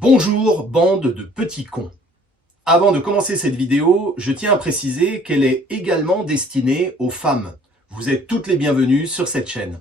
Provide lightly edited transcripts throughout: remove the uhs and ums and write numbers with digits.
Bonjour, bande de petits cons. Avant de commencer cette vidéo, je tiens à préciser qu'elle est également destinée aux femmes. Vous êtes toutes les bienvenues sur cette chaîne.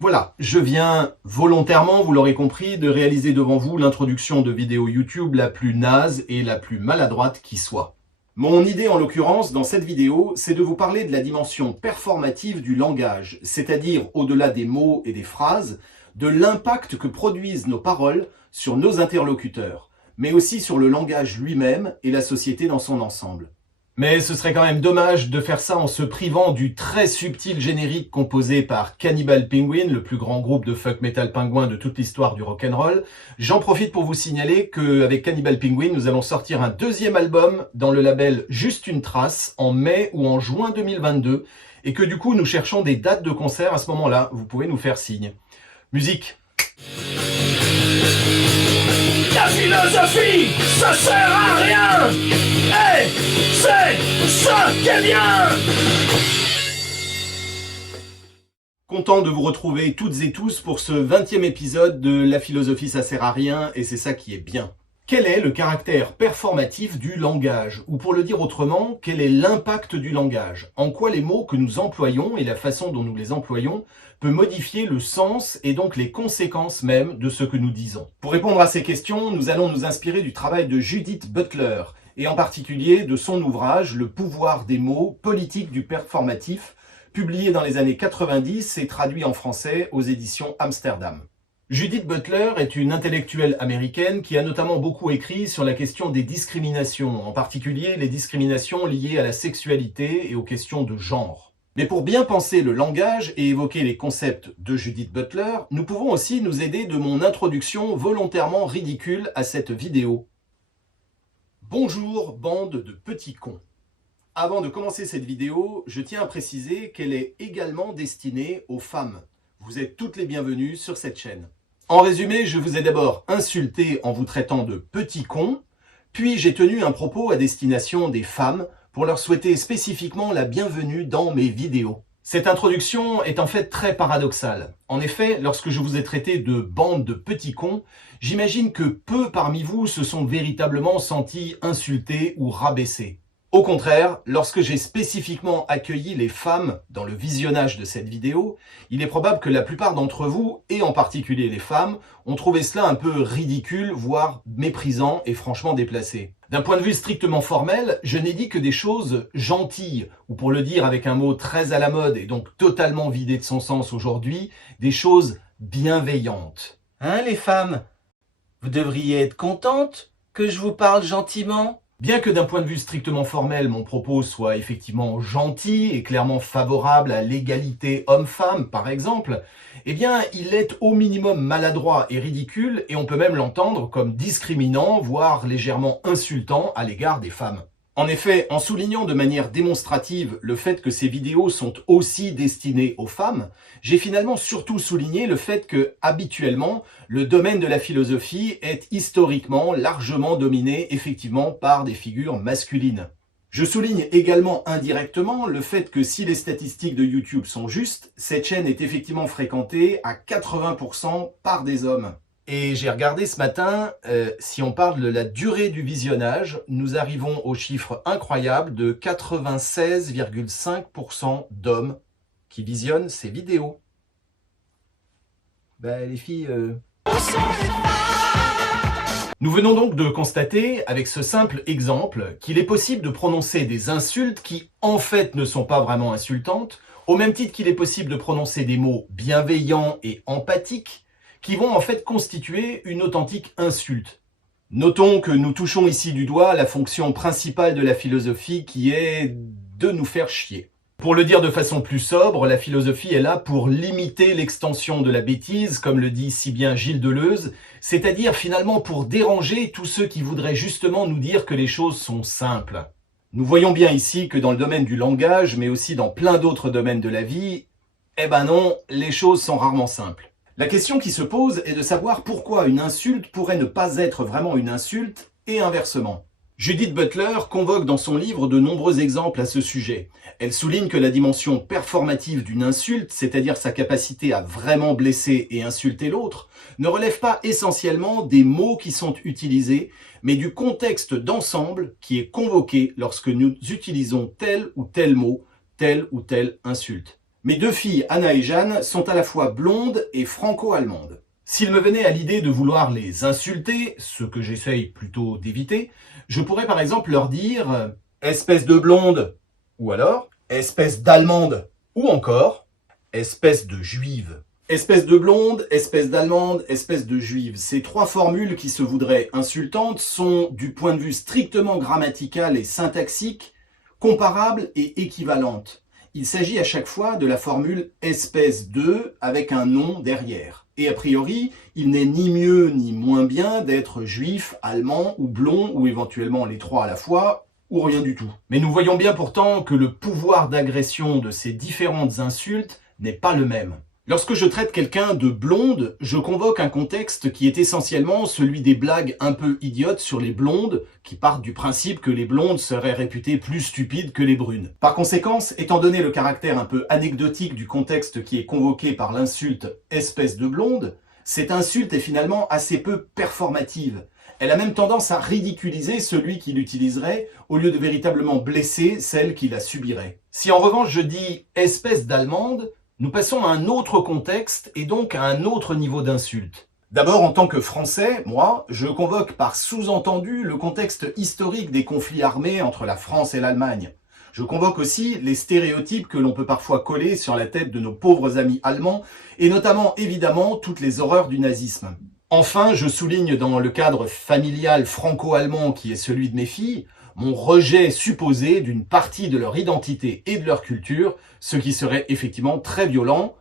Voilà, je viens volontairement, vous l'aurez compris, de réaliser devant vous l'introduction de vidéo YouTube la plus naze et la plus maladroite qui soit. Mon idée en l'occurrence dans cette vidéo, c'est de vous parler de la dimension performative du langage, c'est-à-dire au-delà des mots et des phrases, de l'impact que produisent nos paroles sur nos interlocuteurs, mais aussi sur le langage lui-même et la société dans son ensemble. Mais ce serait quand même dommage de faire ça en se privant du très subtil générique composé par Cannibal Penguin, le plus grand groupe de fuck metal pingouin de toute l'histoire du rock'n'roll. J'en profite pour vous signaler qu'avec Cannibal Penguin, nous allons sortir un deuxième album dans le label Juste une Trace en mai ou en juin 2022 et que du coup nous cherchons des dates de concert à ce moment-là. Vous pouvez nous faire signe. Musique. La philosophie, ça sert à rien. Et c'est ça qui est bien. Content de vous retrouver toutes et tous pour ce 20e épisode de La philosophie ça sert à rien et c'est ça qui est bien. Quel est le caractère performatif du langage? Ou pour le dire autrement, quel est l'impact du langage? En quoi les mots que nous employons et la façon dont nous les employons peut modifier le sens et donc les conséquences même de ce que nous disons? Pour répondre à ces questions, nous allons nous inspirer du travail de Judith Butler et en particulier de son ouvrage Le pouvoir des mots, politique du performatif, publié dans les années 90 et traduit en français aux éditions Amsterdam. Judith Butler est une intellectuelle américaine qui a notamment beaucoup écrit sur la question des discriminations, en particulier les discriminations liées à la sexualité et aux questions de genre. Mais pour bien penser le langage et évoquer les concepts de Judith Butler, nous pouvons aussi nous aider de mon introduction volontairement ridicule à cette vidéo. Bonjour, bande de petits cons. Avant de commencer cette vidéo, je tiens à préciser qu'elle est également destinée aux femmes. Vous êtes toutes les bienvenues sur cette chaîne. En résumé, je vous ai d'abord insulté en vous traitant de petits cons, puis j'ai tenu un propos à destination des femmes pour leur souhaiter spécifiquement la bienvenue dans mes vidéos. Cette introduction est en fait très paradoxale. En effet, lorsque je vous ai traité de bande de petits cons, j'imagine que peu parmi vous se sont véritablement sentis insultés ou rabaissés. Au contraire, lorsque j'ai spécifiquement accueilli les femmes dans le visionnage de cette vidéo, il est probable que la plupart d'entre vous, et en particulier les femmes, ont trouvé cela un peu ridicule, voire méprisant et franchement déplacé. D'un point de vue strictement formel, je n'ai dit que des choses gentilles, ou pour le dire avec un mot très à la mode et donc totalement vidé de son sens aujourd'hui, des choses bienveillantes. Hein, les femmes? Vous devriez être contentes que je vous parle gentiment? Bien que d'un point de vue strictement formel, mon propos soit effectivement gentil et clairement favorable à l'égalité homme-femme, par exemple, eh bien, il est au minimum maladroit et ridicule, et on peut même l'entendre comme discriminant, voire légèrement insultant à l'égard des femmes. En effet, en soulignant de manière démonstrative le fait que ces vidéos sont aussi destinées aux femmes, j'ai finalement surtout souligné le fait que, habituellement, le domaine de la philosophie est historiquement largement dominé effectivement par des figures masculines. Je souligne également indirectement le fait que si les statistiques de YouTube sont justes, cette chaîne est effectivement fréquentée à 80% par des hommes. Et j'ai regardé ce matin, si on parle de la durée du visionnage, nous arrivons au chiffre incroyable de 96,5% d'hommes qui visionnent ces vidéos. Les filles... Nous venons donc de constater, avec ce simple exemple, qu'il est possible de prononcer des insultes qui, en fait, ne sont pas vraiment insultantes, au même titre qu'il est possible de prononcer des mots bienveillants et empathiques, qui vont en fait constituer une authentique insulte. Notons que nous touchons ici du doigt la fonction principale de la philosophie qui est de nous faire chier. Pour le dire de façon plus sobre, la philosophie est là pour limiter l'extension de la bêtise, comme le dit si bien Gilles Deleuze, c'est-à-dire finalement pour déranger tous ceux qui voudraient justement nous dire que les choses sont simples. Nous voyons bien ici que dans le domaine du langage, mais aussi dans plein d'autres domaines de la vie, eh ben non, les choses sont rarement simples. La question qui se pose est de savoir pourquoi une insulte pourrait ne pas être vraiment une insulte et inversement. Judith Butler convoque dans son livre de nombreux exemples à ce sujet. Elle souligne que la dimension performative d'une insulte, c'est-à-dire sa capacité à vraiment blesser et insulter l'autre, ne relève pas essentiellement des mots qui sont utilisés, mais du contexte d'ensemble qui est convoqué lorsque nous utilisons tel ou tel mot, telle ou telle insulte. Mes deux filles, Anna et Jeanne, sont à la fois blondes et franco-allemandes. S'il me venait à l'idée de vouloir les insulter, ce que j'essaye plutôt d'éviter, je pourrais par exemple leur dire « espèce de blonde » ou alors « espèce d'allemande » ou encore « espèce de juive ». Espèce de blonde, espèce d'allemande, espèce de juive. Ces trois formules qui se voudraient insultantes sont, du point de vue strictement grammatical et syntaxique, comparables et équivalentes. Il s'agit à chaque fois de la formule « espèce de » avec un nom derrière. Et a priori, il n'est ni mieux ni moins bien d'être juif, allemand ou blond, ou éventuellement les trois à la fois, ou rien du tout. Mais nous voyons bien pourtant que le pouvoir d'agression de ces différentes insultes n'est pas le même. Lorsque je traite quelqu'un de blonde, je convoque un contexte qui est essentiellement celui des blagues un peu idiotes sur les blondes, qui partent du principe que les blondes seraient réputées plus stupides que les brunes. Par conséquent, étant donné le caractère un peu anecdotique du contexte qui est convoqué par l'insulte « espèce de blonde », cette insulte est finalement assez peu performative. Elle a même tendance à ridiculiser celui qui l'utiliserait au lieu de véritablement blesser celle qui la subirait. Si en revanche je dis « espèce d'allemande », nous passons à un autre contexte et donc à un autre niveau d'insulte. D'abord, en tant que Français, moi, je convoque par sous-entendu le contexte historique des conflits armés entre la France et l'Allemagne. Je convoque aussi les stéréotypes que l'on peut parfois coller sur la tête de nos pauvres amis allemands, et notamment, évidemment, toutes les horreurs du nazisme. Enfin, je souligne dans le cadre familial franco-allemand qui est celui de mes filles, mon rejet supposé d'une partie de leur identité et de leur culture, ce qui serait effectivement très violent,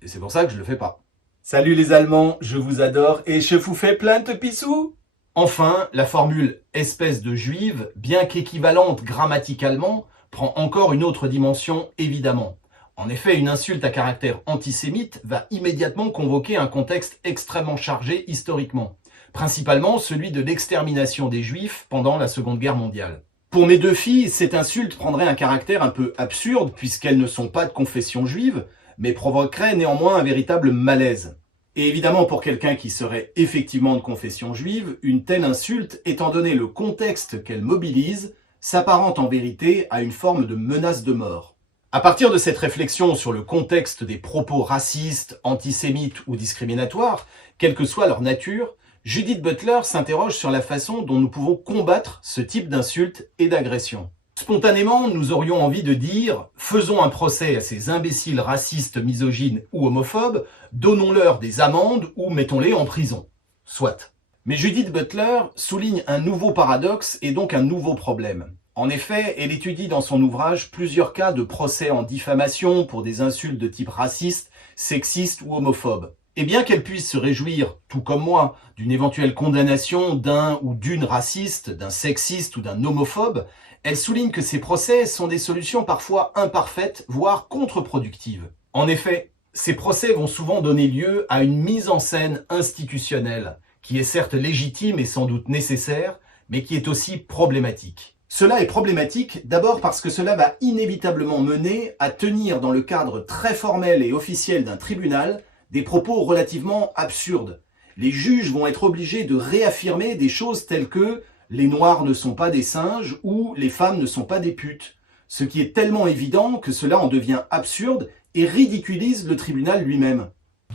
et c'est pour ça que je le fais pas. Salut les Allemands, je vous adore et je vous fais plein de bisous. Enfin, la formule « espèce de juive », bien qu'équivalente grammaticalement, prend encore une autre dimension évidemment. En effet, une insulte à caractère antisémite va immédiatement convoquer un contexte extrêmement chargé historiquement, principalement celui de l'extermination des Juifs pendant la Seconde Guerre mondiale. Pour mes deux filles, cette insulte prendrait un caractère un peu absurde puisqu'elles ne sont pas de confession juive, mais provoquerait néanmoins un véritable malaise. Et évidemment, pour quelqu'un qui serait effectivement de confession juive, une telle insulte, étant donné le contexte qu'elle mobilise, s'apparente en vérité à une forme de menace de mort. À partir de cette réflexion sur le contexte des propos racistes, antisémites ou discriminatoires, quelle que soit leur nature, Judith Butler s'interroge sur la façon dont nous pouvons combattre ce type d'insultes et d'agressions. Spontanément, nous aurions envie de dire « faisons un procès à ces imbéciles racistes, misogynes ou homophobes, donnons-leur des amendes ou mettons-les en prison. » Soit. Mais Judith Butler souligne un nouveau paradoxe et donc un nouveau problème. En effet, elle étudie dans son ouvrage plusieurs cas de procès en diffamation pour des insultes de type raciste, sexiste ou homophobe. Et bien qu'elle puisse se réjouir, tout comme moi, d'une éventuelle condamnation d'un ou d'une raciste, d'un sexiste ou d'un homophobe, elle souligne que ces procès sont des solutions parfois imparfaites, voire contre-productives. En effet, ces procès vont souvent donner lieu à une mise en scène institutionnelle, qui est certes légitime et sans doute nécessaire, mais qui est aussi problématique. Cela est problématique d'abord parce que cela va inévitablement mener à tenir dans le cadre très formel et officiel d'un tribunal des propos relativement absurdes. Les juges vont être obligés de réaffirmer des choses telles que « les noirs ne sont pas des singes » ou « les femmes ne sont pas des putes », ce qui est tellement évident que cela en devient absurde et ridiculise le tribunal lui-même.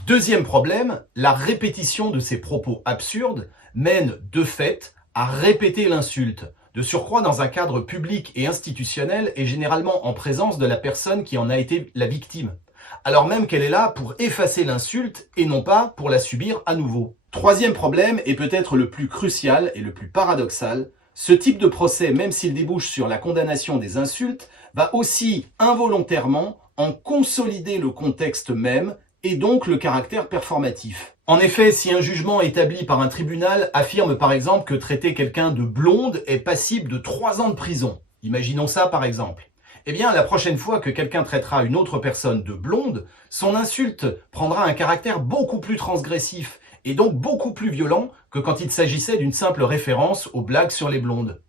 Deuxième problème, la répétition de ces propos absurdes mène de fait à répéter l'insulte, de surcroît dans un cadre public et institutionnel et généralement en présence de la personne qui en a été la victime, alors même qu'elle est là pour effacer l'insulte et non pas pour la subir à nouveau. Troisième problème, et peut-être le plus crucial et le plus paradoxal, ce type de procès, même s'il débouche sur la condamnation des insultes, va aussi involontairement en consolider le contexte même et donc le caractère performatif. En effet, si un jugement établi par un tribunal affirme par exemple que traiter quelqu'un de blonde est passible de 3 ans de prison, imaginons ça par exemple, eh bien la prochaine fois que quelqu'un traitera une autre personne de blonde, son insulte prendra un caractère beaucoup plus transgressif et donc beaucoup plus violent que quand il s'agissait d'une simple référence aux blagues sur les blondes.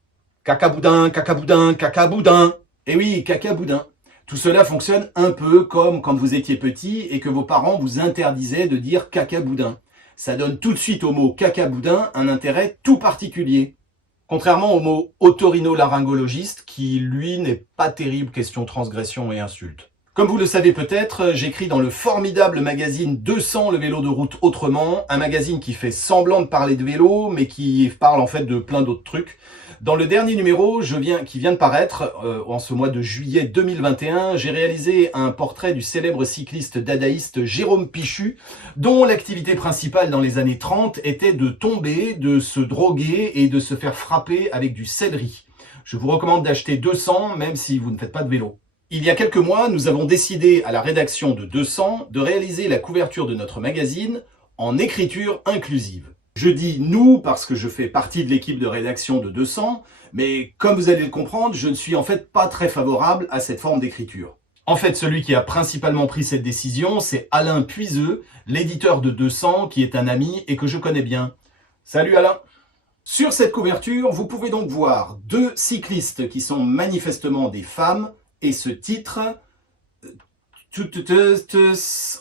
Cacaboudin, cacaboudin, cacaboudin. Eh oui, cacaboudin. Tout cela fonctionne un peu comme quand vous étiez petit et que vos parents vous interdisaient de dire cacaboudin. ça donne tout de suite au mot cacaboudin un intérêt tout particulier. Contrairement au mot otorhinolaryngologiste qui, lui, n'est pas terrible question transgression et insulte. Comme vous le savez peut-être, j'écris dans le formidable magazine 200 le vélo de route autrement, un magazine qui fait semblant de parler de vélo, mais qui parle en fait de plein d'autres trucs. Dans le dernier numéro qui vient de paraître, en ce mois de juillet 2021, j'ai réalisé un portrait du célèbre cycliste dadaïste Jérôme Pichu, dont l'activité principale dans les années 30 était de tomber, de se droguer et de se faire frapper avec du céleri. Je vous recommande d'acheter 200, même si vous ne faites pas de vélo. Il y a quelques mois, nous avons décidé à la rédaction de 200 de réaliser la couverture de notre magazine en écriture inclusive. Je dis « nous » parce que je fais partie de l'équipe de rédaction de 200, mais comme vous allez le comprendre, je ne suis en fait pas très favorable à cette forme d'écriture. En fait, celui qui a principalement pris cette décision, c'est Alain Puiseux, l'éditeur de 200, qui est un ami et que je connais bien. Salut Alain! Sur cette couverture, vous pouvez donc voir deux cyclistes qui sont manifestement des femmes, et ce titre,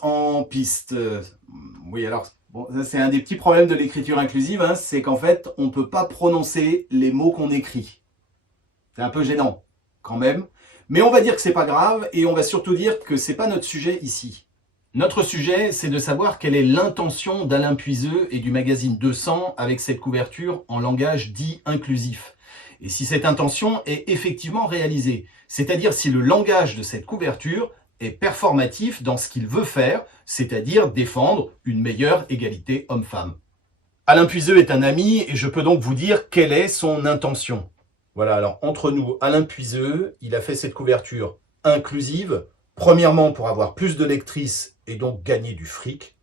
en piste. Oui, alors, bon, ça c'est un des petits problèmes de l'écriture inclusive, hein, c'est qu'en fait, on ne peut pas prononcer les mots qu'on écrit. C'est un peu gênant, quand même. Mais on va dire que c'est pas grave, et on va surtout dire que c'est pas notre sujet ici. Notre sujet, c'est de savoir quelle est l'intention d'Alain Puiseux et du magazine 200 avec cette couverture en langage dit inclusif. Et si cette intention est effectivement réalisée, c'est-à-dire si le langage de cette couverture est performatif dans ce qu'il veut faire, c'est-à-dire défendre une meilleure égalité homme-femme. Alain Puiseux est un ami et je peux donc vous dire quelle est son intention. Voilà, alors entre nous, Alain Puiseux, il a fait cette couverture inclusive, premièrement pour avoir plus de lectrices et donc gagner du fric,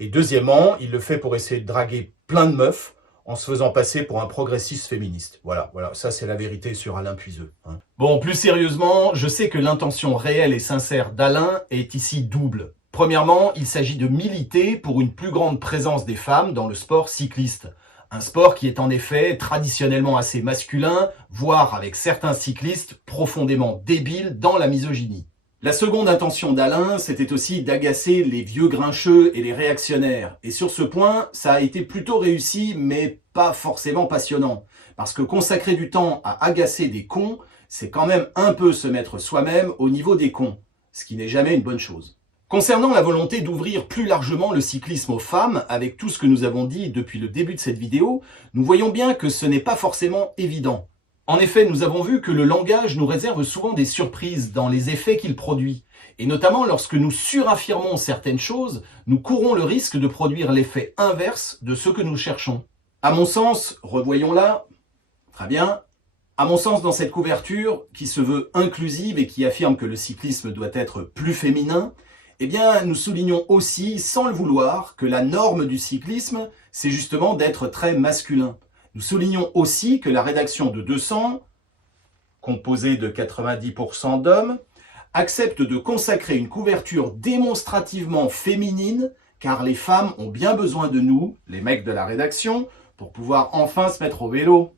et deuxièmement, il le fait pour essayer de draguer plein de meufs, en se faisant passer pour un progressiste féministe. Voilà, ça c'est la vérité sur Alain Puiseux. Hein. Bon, plus sérieusement, je sais que l'intention réelle et sincère d'Alain est ici double. Premièrement, il s'agit de militer pour une plus grande présence des femmes dans le sport cycliste. Un sport qui est en effet traditionnellement assez masculin, voire avec certains cyclistes profondément débiles dans la misogynie. La seconde intention d'Alain, c'était aussi d'agacer les vieux grincheux et les réactionnaires. Et sur ce point, ça a été plutôt réussi, mais pas forcément passionnant. Parce que consacrer du temps à agacer des cons, c'est quand même un peu se mettre soi-même au niveau des cons. Ce qui n'est jamais une bonne chose. Concernant la volonté d'ouvrir plus largement le cyclisme aux femmes, avec tout ce que nous avons dit depuis le début de cette vidéo, nous voyons bien que ce n'est pas forcément évident. En effet, nous avons vu que le langage nous réserve souvent des surprises dans les effets qu'il produit. Et notamment lorsque nous suraffirmons certaines choses, nous courons le risque de produire l'effet inverse de ce que nous cherchons. À mon sens, revoyons-la, très bien, à mon sens dans cette couverture qui se veut inclusive et qui affirme que le cyclisme doit être plus féminin, eh bien nous soulignons aussi, sans le vouloir, que la norme du cyclisme, c'est justement d'être très masculin. Nous soulignons aussi que la rédaction de 200, composée de 90% d'hommes, accepte de consacrer une couverture démonstrativement féminine, car les femmes ont bien besoin de nous, les mecs de la rédaction, pour pouvoir enfin se mettre au vélo.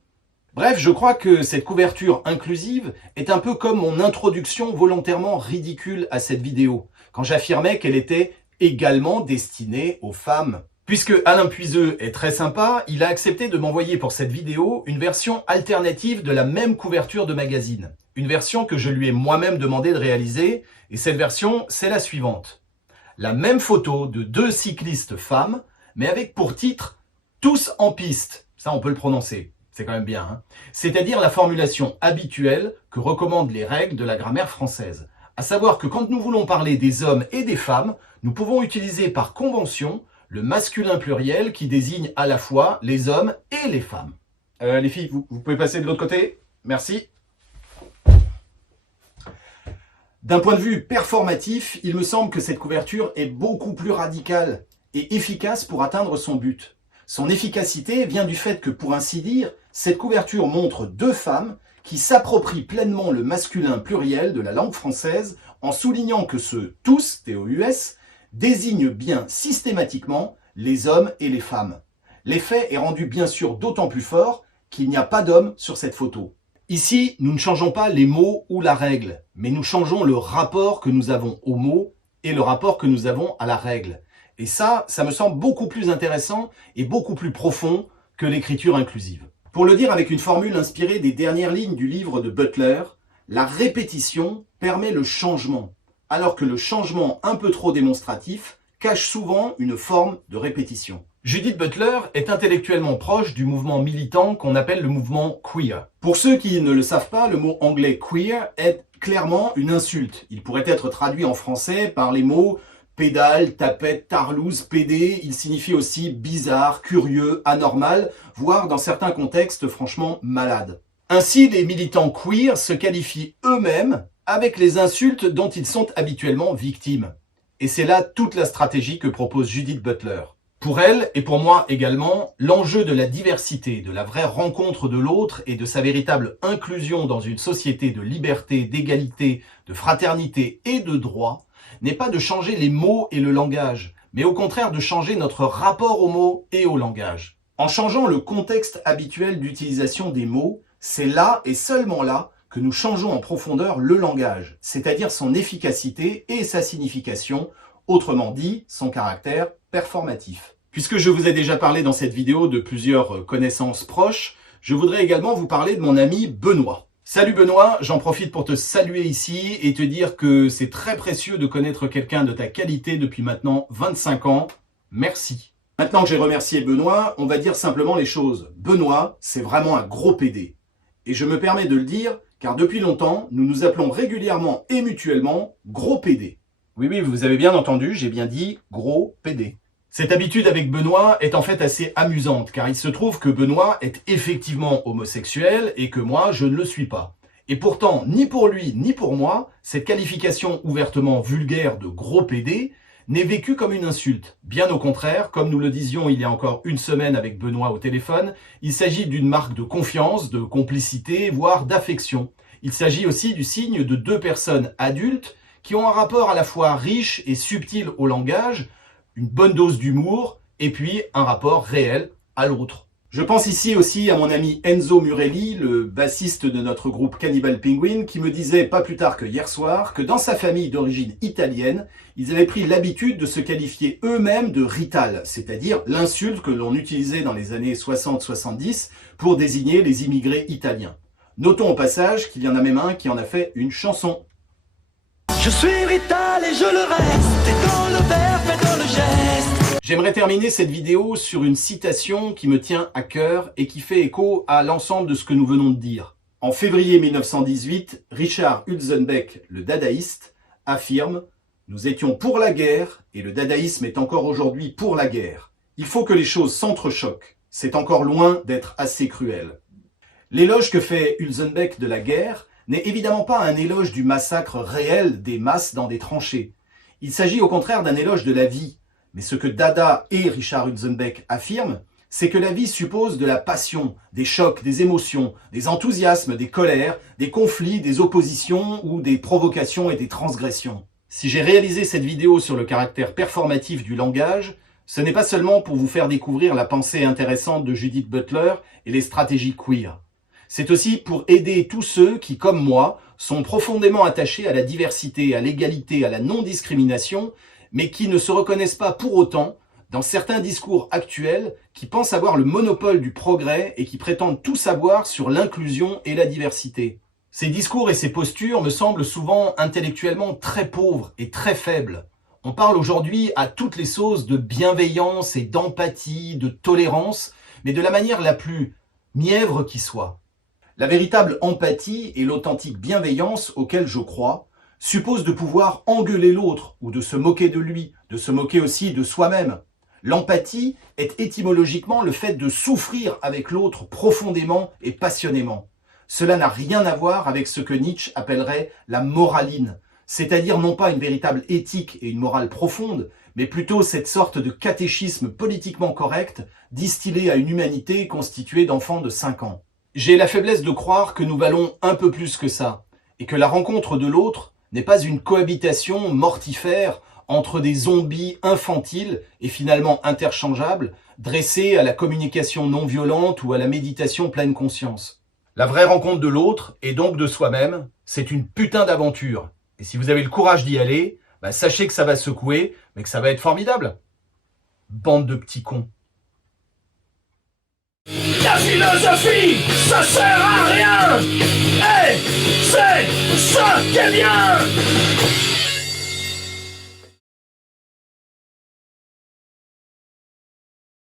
Bref, je crois que cette couverture inclusive est un peu comme mon introduction volontairement ridicule à cette vidéo, quand j'affirmais qu'elle était également destinée aux femmes. Puisque Alain Puiseux est très sympa, il a accepté de m'envoyer pour cette vidéo une version alternative de la même couverture de magazine. Une version que je lui ai moi-même demandé de réaliser, et cette version, c'est la suivante. La même photo de deux cyclistes femmes, mais avec pour titre « Tous en piste ». Ça, on peut le prononcer, c'est quand même bien. Hein, c'est-à-dire la formulation habituelle que recommandent les règles de la grammaire française. À savoir que quand nous voulons parler des hommes et des femmes, nous pouvons utiliser par convention le masculin pluriel qui désigne à la fois les hommes et les femmes. Les filles, vous pouvez passer de l'autre côté? Merci. D'un point de vue performatif, il me semble que cette couverture est beaucoup plus radicale et efficace pour atteindre son but. Son efficacité vient du fait que, pour ainsi dire, cette couverture montre deux femmes qui s'approprient pleinement le masculin pluriel de la langue française en soulignant que ce « tous » TOUS désigne bien systématiquement les hommes et les femmes. L'effet est rendu bien sûr d'autant plus fort qu'il n'y a pas d'homme sur cette photo. Ici, nous ne changeons pas les mots ou la règle, mais nous changeons le rapport que nous avons aux mots et le rapport que nous avons à la règle. Et ça me semble beaucoup plus intéressant et beaucoup plus profond que l'écriture inclusive. Pour le dire avec une formule inspirée des dernières lignes du livre de Butler, la répétition permet le changement, alors que le changement un peu trop démonstratif cache souvent une forme de répétition. Judith Butler est intellectuellement proche du mouvement militant qu'on appelle le mouvement queer. Pour ceux qui ne le savent pas, le mot anglais queer est clairement une insulte. Il pourrait être traduit en français par les mots pédale, tapette, tarlouse, pédé. Il signifie aussi bizarre, curieux, anormal, voire dans certains contextes franchement malade. Ainsi, les militants queer se qualifient eux-mêmes avec les insultes dont ils sont habituellement victimes. Et c'est là toute la stratégie que propose Judith Butler. Pour elle, et pour moi également, l'enjeu de la diversité, de la vraie rencontre de l'autre et de sa véritable inclusion dans une société de liberté, d'égalité, de fraternité et de droit, n'est pas de changer les mots et le langage, mais au contraire de changer notre rapport aux mots et au langage. En changeant le contexte habituel d'utilisation des mots, c'est là et seulement là que nous changeons en profondeur le langage, c'est-à-dire son efficacité et sa signification, autrement dit, son caractère performatif. Puisque je vous ai déjà parlé dans cette vidéo de plusieurs connaissances proches, je voudrais également vous parler de mon ami Benoît. Salut Benoît, j'en profite pour te saluer ici et te dire que c'est très précieux de connaître quelqu'un de ta qualité depuis maintenant 25 ans. Merci. Maintenant que j'ai remercié Benoît, on va dire simplement les choses. Benoît, c'est vraiment un gros PD. Et je me permets de le dire, car depuis longtemps, nous nous appelons régulièrement et mutuellement gros PD. Oui, vous avez bien entendu, j'ai bien dit gros PD. Cette habitude avec Benoît est en fait assez amusante, car il se trouve que Benoît est effectivement homosexuel et que moi, je ne le suis pas. Et pourtant, ni pour lui, ni pour moi, cette qualification ouvertement vulgaire de gros PD n'est vécue comme une insulte. Bien au contraire, comme nous le disions il y a encore une semaine avec Benoît au téléphone, il s'agit d'une marque de confiance, de complicité, voire d'affection. Il s'agit aussi du signe de deux personnes adultes qui ont un rapport à la fois riche et subtil au langage, une bonne dose d'humour, et puis un rapport réel à l'autre. Je pense ici aussi à mon ami Enzo Murelli, le bassiste de notre groupe Cannibal Penguin, qui me disait pas plus tard que hier soir que dans sa famille d'origine italienne, ils avaient pris l'habitude de se qualifier eux-mêmes de rital, c'est-à-dire l'insulte que l'on utilisait dans les années 60-70 pour désigner les immigrés italiens. Notons au passage qu'il y en a même un qui en a fait une chanson. Je suis Rital et je le reste, et dans le verbe et dans le geste. J'aimerais terminer cette vidéo sur une citation qui me tient à cœur et qui fait écho à l'ensemble de ce que nous venons de dire. En février 1918, Richard Hülsenbeck, le dadaïste, affirme « Nous étions pour la guerre et le dadaïsme est encore aujourd'hui pour la guerre. Il faut que les choses s'entrechoquent. C'est encore loin d'être assez cruel. » L'éloge que fait Hülsenbeck de la guerre n'est évidemment pas un éloge du massacre réel des masses dans des tranchées. Il s'agit au contraire d'un éloge de la vie. Mais ce que Dada et Richard Hülsenbeck affirment, c'est que la vie suppose de la passion, des chocs, des émotions, des enthousiasmes, des colères, des conflits, des oppositions ou des provocations et des transgressions. Si j'ai réalisé cette vidéo sur le caractère performatif du langage, ce n'est pas seulement pour vous faire découvrir la pensée intéressante de Judith Butler et les stratégies queer. C'est aussi pour aider tous ceux qui, comme moi, sont profondément attachés à la diversité, à l'égalité, à la non-discrimination, mais qui ne se reconnaissent pas pour autant dans certains discours actuels qui pensent avoir le monopole du progrès et qui prétendent tout savoir sur l'inclusion et la diversité. Ces discours et ces postures me semblent souvent intellectuellement très pauvres et très faibles. On parle aujourd'hui à toutes les sauces de bienveillance et d'empathie, de tolérance, mais de la manière la plus mièvre qui soit. La véritable empathie et l'authentique bienveillance auxquelles je crois suppose de pouvoir engueuler l'autre ou de se moquer de lui, de se moquer aussi de soi-même. L'empathie est étymologiquement le fait de souffrir avec l'autre profondément et passionnément. Cela n'a rien à voir avec ce que Nietzsche appellerait la moraline, c'est-à-dire non pas une véritable éthique et une morale profonde, mais plutôt cette sorte de catéchisme politiquement correct distillé à une humanité constituée d'enfants de 5 ans. J'ai la faiblesse de croire que nous valons un peu plus que ça, et que la rencontre de l'autre n'est pas une cohabitation mortifère entre des zombies infantiles et finalement interchangeables, dressés à la communication non violente ou à la méditation pleine conscience. La vraie rencontre de l'autre, et donc de soi-même, c'est une putain d'aventure. Et si vous avez le courage d'y aller, sachez que ça va secouer, mais que ça va être formidable. bande de petits cons. La philosophie, ça sert à rien. Et c'est ça qui est bien.